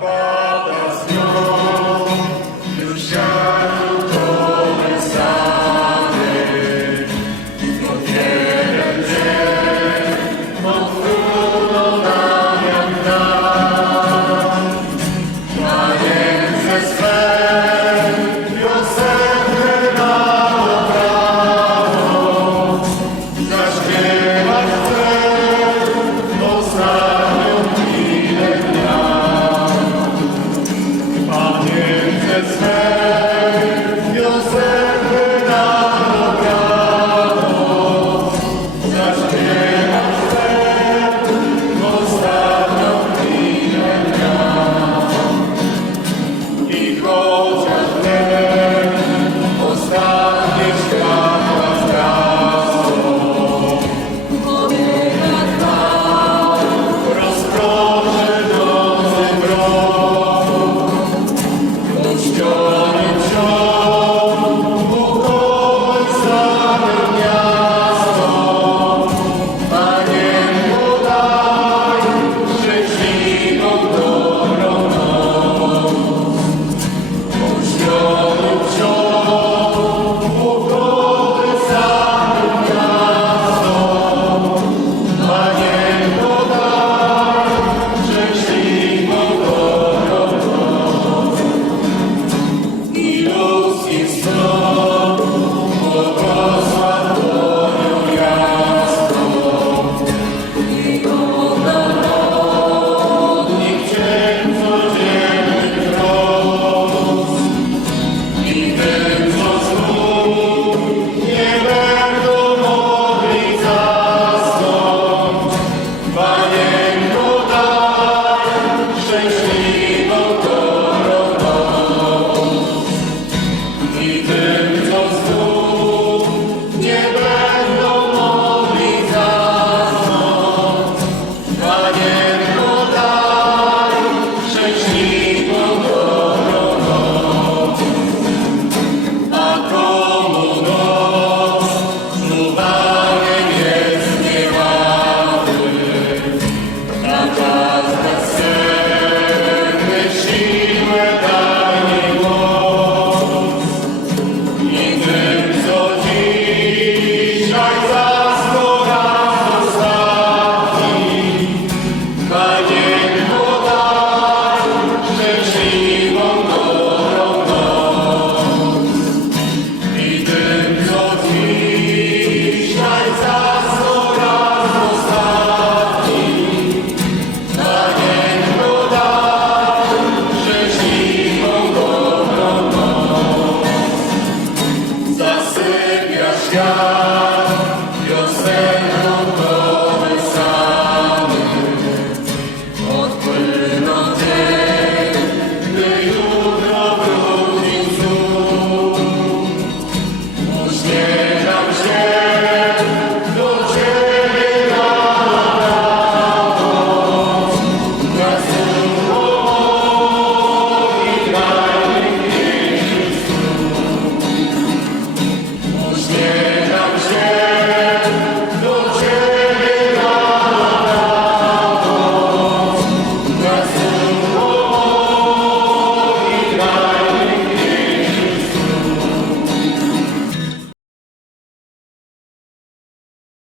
Bye.